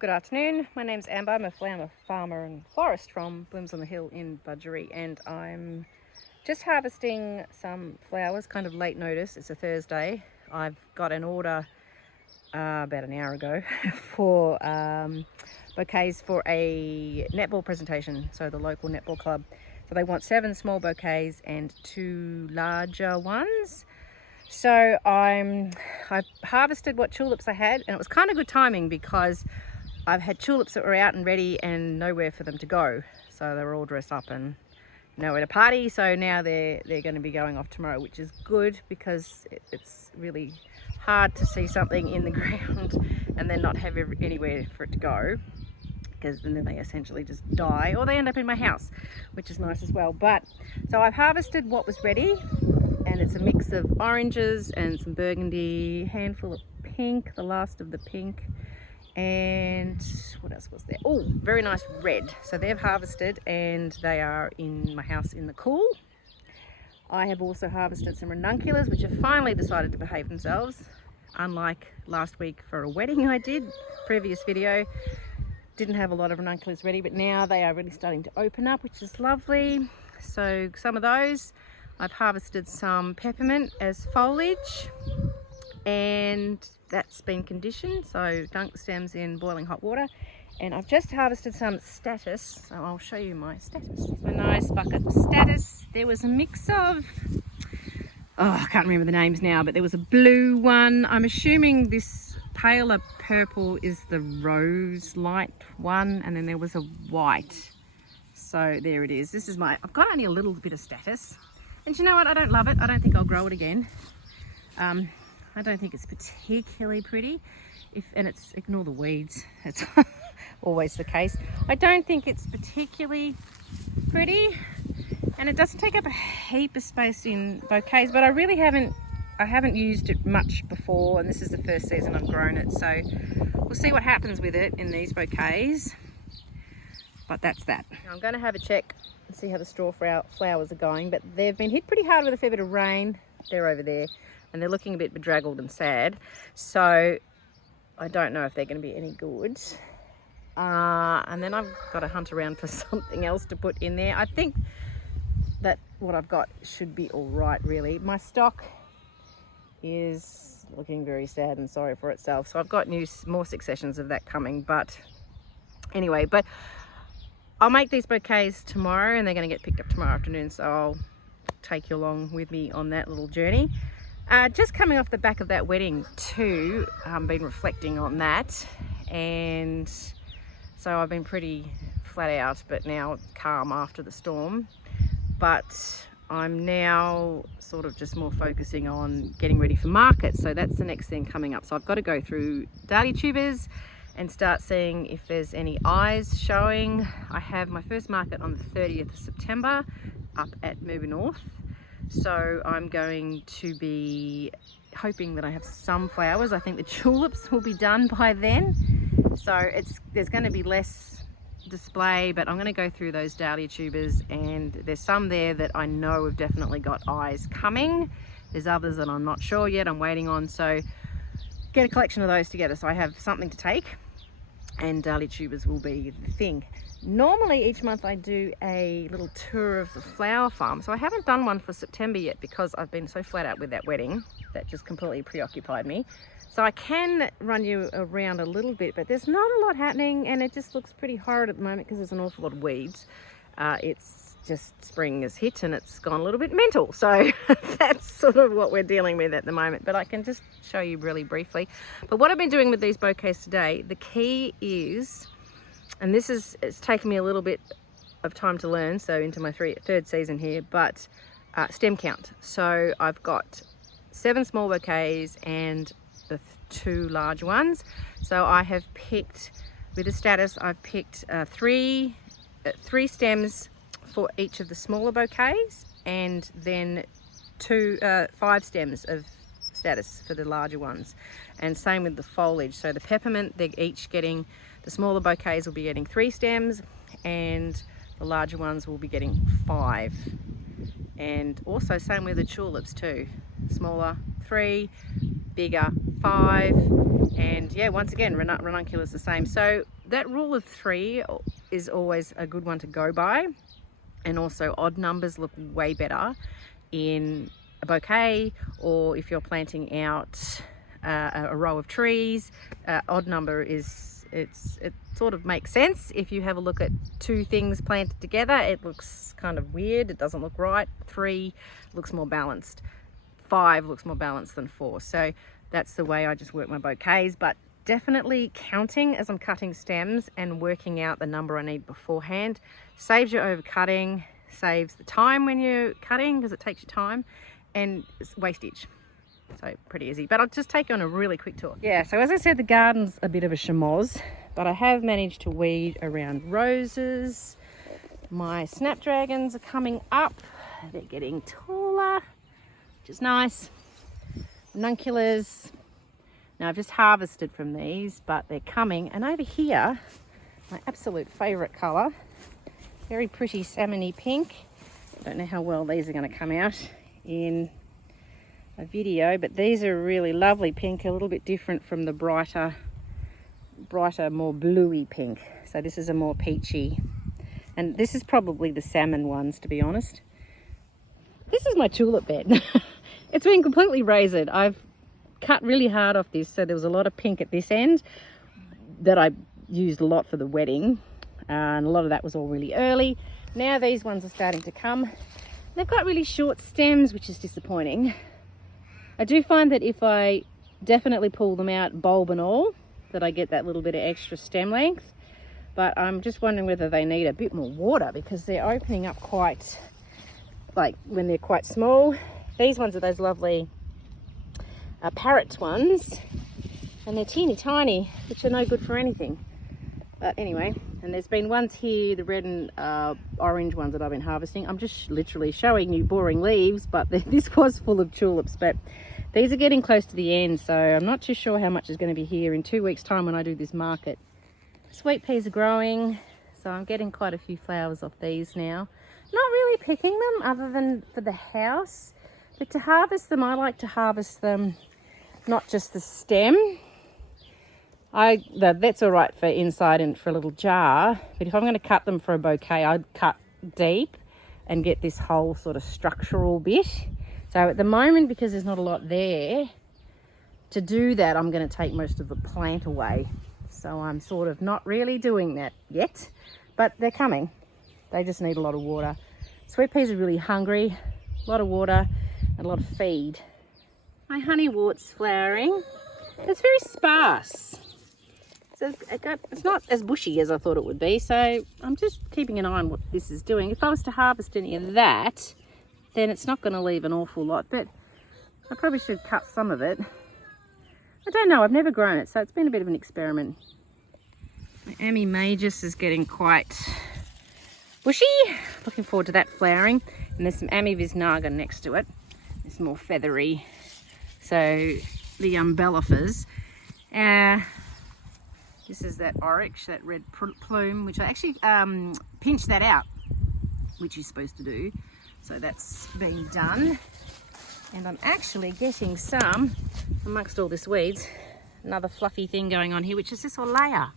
Good afternoon, my name's Amber. I'm a flower farmer and florist from Blooms on the Hill in Budgeree, and I'm just harvesting some flowers, kind of late notice. It's a Thursday. I've got an order about an hour ago for bouquets for a netball presentation, so the local netball club. So they want 7 small bouquets and 2 larger ones. So I've harvested what tulips I had, and it was kind of good timing because I've had tulips that were out and ready and nowhere for them to go. So they were all dressed up and nowhere to party. So now they're going to be going off tomorrow, which is good because it's really hard to see something in the ground and then not have anywhere for it to go, because then they essentially just die or they end up in my house, which is nice as well. But so I've harvested what was ready, and it's a mix of oranges and some burgundy, handful of pink, the last of the pink, and what else was there? Oh, very nice red. So they've harvested and they are in my house in the cool. I have also harvested some ranunculus, which have finally decided to behave themselves, unlike last week for a wedding I did. Previous video didn't have a lot of ranunculus ready, but now they are really starting to open up, which is lovely. So some of those. I've harvested some peppermint as foliage, and that's been conditioned, so dunk the stems in boiling hot water. And I've just harvested some statice, so I'll show you my statice. A nice bucket of statice. There was a mix of, I can't remember the names now, but there was a blue one. I'm assuming this paler purple is the rose light one, and then there was a white. So there it is. This is I've got only a little bit of statice. And you know what? I don't love it. I don't think I'll grow it again. I don't think it's particularly pretty. Ignore the weeds. It's always the case. I don't think it's particularly pretty, and it doesn't take up a heap of space in bouquets, but I haven't used it much before, and this is the first season I've grown it. So we'll see what happens with it in these bouquets. But that's that. I'm going to have a check and see how the straw flowers are going, but they've been hit pretty hard with a fair bit of rain. They're over there, and they're looking a bit bedraggled and sad. So I don't know if they're going to be any good. And then I've got to hunt around for something else to put in there. I think that what I've got should be all right, really. My stock is looking very sad and sorry for itself. So I've got more successions of that coming. But anyway, I'll make these bouquets tomorrow, and they're going to get picked up tomorrow afternoon. So I'll take you along with me on that little journey. Just coming off the back of that wedding too, been reflecting on that, and so I've been pretty flat out, but now calm after the storm. But I'm now sort of just more focusing on getting ready for market, so that's the next thing coming up. So I've got to go through dahlia tubers and start seeing if there's any eyes showing. I have my first market on the 30th of September up at Movie North. So I'm going to be hoping that I have some flowers. I think the tulips will be done by then. So there's going to be less display, but I'm going to go through those dahlia tubers, and there's some there that I know have definitely got eyes coming. There's others that I'm not sure yet, I'm waiting on. So get a collection of those together so I have something to take, and dahlia tubers will be the thing. Normally each month I do a little tour of the flower farm, so I haven't done one for September yet because I've been so flat out with that wedding that just completely preoccupied me. So I can run you around a little bit, but there's not a lot happening, and it just looks pretty horrid at the moment because there's an awful lot of weeds. It's just spring has hit and it's gone a little bit mental, so that's sort of what we're dealing with at the moment. But I can just show you really briefly. But what I've been doing with these bouquets today, the key is, and it's taken me a little bit of time to learn, so into my third season here, but stem count. So I've got 7 small bouquets and the 2 large ones. So I have picked, with the statice, I've picked 3 stems for each of the smaller bouquets, and then 5 stems of statice for the larger ones, and same with the foliage. So the peppermint, they're each getting, the smaller bouquets will be getting 3 stems, and the larger ones will be getting 5. And also same with the tulips too. smaller 3, bigger 5, and yeah, once again, ranunculus the same. So that rule of 3 is always a good one to go by, and also odd numbers look way better in a bouquet, or if you're planting out a row of trees. Odd number is, it sort of makes sense. If you have a look at 2 things planted together, it looks kind of weird, it doesn't look right. 3 looks more balanced, 5 looks more balanced than 4. So that's the way I just work my bouquets. But definitely counting as I'm cutting stems and working out the number I need beforehand saves you over cutting, saves the time when you're cutting, because it takes you time, and it's wastage. So pretty easy. But I'll just take you on a really quick tour. Yeah, so as I said, the garden's a bit of a chamois, but I have managed to weed around roses. My snapdragons are coming up, they're getting taller, which is nice. Ranunculus, now I've just harvested from these, but they're coming. And over here, my absolute favorite color, very pretty salmony pink. I don't know how well these are going to come out in a video, but these are really lovely pink, a little bit different from the brighter, more bluey pink. So this is a more peachy, and this is probably the salmon ones, to be honest. This is my tulip bed. It's been completely razored. I've cut really hard off this, so there was a lot of pink at this end that I used a lot for the wedding, and a lot of that was all really early. Now these ones are starting to come. They've got really short stems, which is disappointing. I do find that if I definitely pull them out, bulb and all, that I get that little bit of extra stem length. But I'm just wondering whether they need a bit more water, because they're opening up quite, like when they're quite small. These ones are those lovely parrot ones, and they're teeny tiny, which are no good for anything. But anyway, and there's been ones here, the red and orange ones that I've been harvesting. I'm just literally showing you boring leaves, but this was full of tulips. But these are getting close to the end, so I'm not too sure how much is going to be here in 2 weeks' time when I do this market. Sweet peas are growing, so I'm getting quite a few flowers off these now. Not really picking them other than for the house, but to harvest them, I like to harvest them, not just the stem. That's all right for inside and for a little jar, but if I'm going to cut them for a bouquet, I'd cut deep and get this whole sort of structural bit. So at the moment, because there's not a lot there to do that, I'm going to take most of the plant away. So I'm sort of not really doing that yet, but they're coming. They just need a lot of water. Sweet peas are really hungry, a lot of water and a lot of feed. My honey wort's flowering. It's very sparse. So it's not as bushy as I thought it would be, so I'm just keeping an eye on what this is doing. If I was to harvest any of that, then it's not going to leave an awful lot, but I probably should cut some of it. I don't know, I've never grown it, so it's been a bit of an experiment. My Ami Magus is getting quite bushy. Looking forward to that flowering. And there's some Ami Visnaga next to it. It's more feathery. So the umbellifers. This is that oryx, that red plume, which I actually pinched that out, which you're supposed to do. So that's been done. And I'm actually getting some, amongst all this weeds, another fluffy thing going on here, which is this Orlea,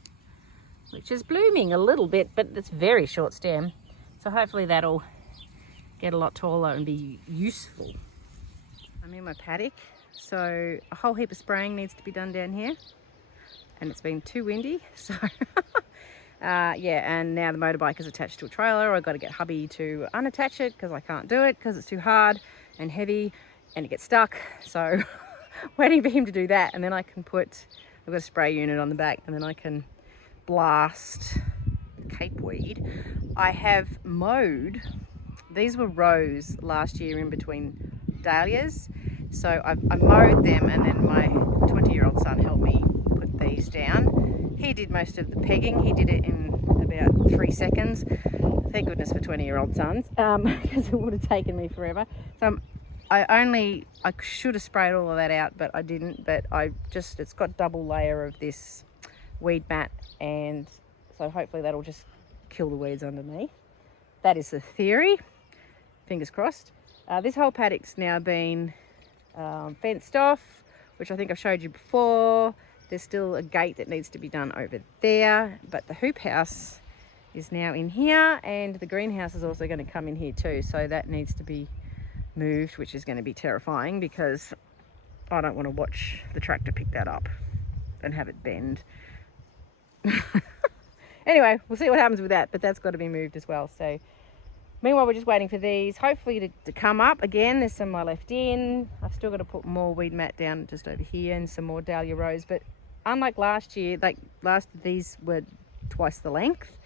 which is blooming a little bit, but it's very short stem. So hopefully that'll get a lot taller and be useful. I'm in my paddock, so a whole heap of spraying needs to be done down here. And it's been too windy, so yeah, and now the motorbike is attached to a trailer. I've got to get hubby to unattach it because I can't do it because it's too hard and heavy and it gets stuck. So waiting for him to do that, and then I can put, I've got a spray unit on the back, and then I can blast cape weed. I have mowed, these were rows last year in between dahlias, so I mowed them, and then my 20-year-old son helped me put these down. He did most of the pegging. He did it in about 3 seconds. Thank goodness for 20-year-old sons, because it would have taken me forever. So I should have sprayed all of that out, but I didn't. But it's got double layer of this weed mat, and so hopefully that'll just kill the weeds underneath. That is the theory. Fingers crossed. This whole paddock's now been fenced off, which I think I've showed you before. There's still a gate that needs to be done over there, but the hoop house is now in here, and the greenhouse is also going to come in here too, so that needs to be moved, which is going to be terrifying because I don't want to watch the tractor pick that up and have it bend. Anyway, we'll see what happens with that, but that's got to be moved as well. So meanwhile, we're just waiting for these hopefully to come up again. There's some I left in. I've still got to put more weed mat down just over here and some more dahlia rows, but unlike last year, these were twice the length.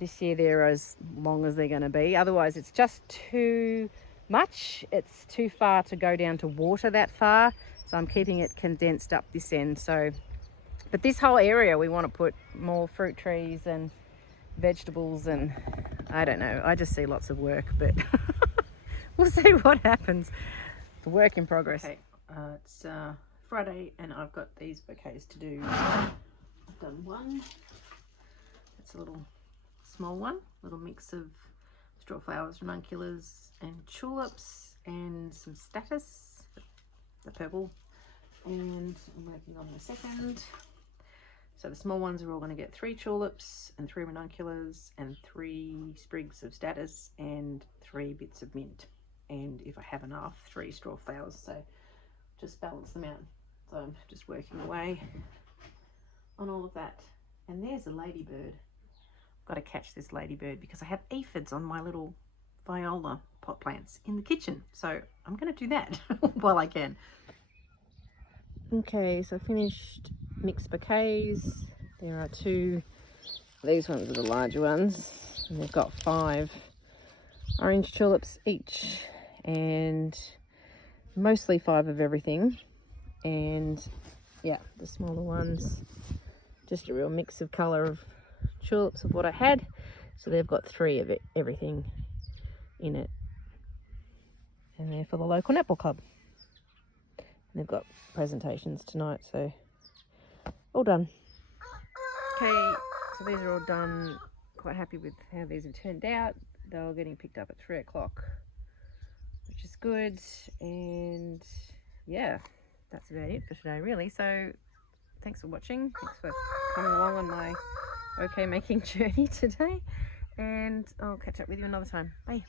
This year they're as long as they're going to be. Otherwise it's just too much. It's too far to go down to water that far, so I'm keeping it condensed up this end. So but this whole area we want to put more fruit trees and vegetables, and I don't know, I just see lots of work, but we'll see what happens. The work in progress. Okay, it's Friday and I've got these bouquets to do. I've done one. It's a little small one, little mix of straw flowers, ranunculus and tulips and some statice, the purple, and I'm working on the second. So the small ones are all going to get 3 tulips and 3 ranunculus and 3 sprigs of statice and 3 bits of mint, and if I have enough, 3 straw flowers, so just balance them out. So I'm just working away on all of that. And there's a ladybird. I've got to catch this ladybird because I have aphids on my little viola pot plants in the kitchen, so I'm going to do that while I can. Okay, so I finished mixed bouquets. There are 2, these ones are the larger ones, and they've got 5 orange tulips each, and mostly 5 of everything. And yeah, the smaller ones, just a real mix of colour of tulips of what I had. So they've got 3 of everything in it, and they're for the local netball club. They've got presentations tonight, so all done. Okay, so these are all done. Quite happy with how these have turned out. They're all getting picked up at 3 o'clock, which is good. And yeah, that's about it for today, really. So thanks for watching. Thanks for coming along on my bouquet making journey today. And I'll catch up with you another time. Bye.